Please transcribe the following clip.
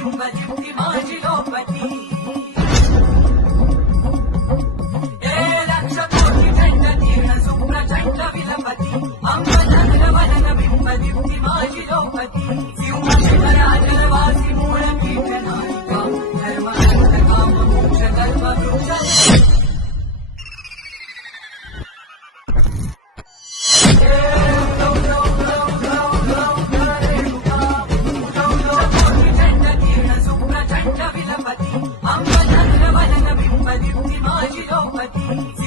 జింబి మాజిలో పతి ఏ లక్ష కోటి జంట తీర్ణ శుభ్ర జంట విలపతి. అంబ జనగ వలన బింబ జింబి మాజిలో పతి Mm-hmm.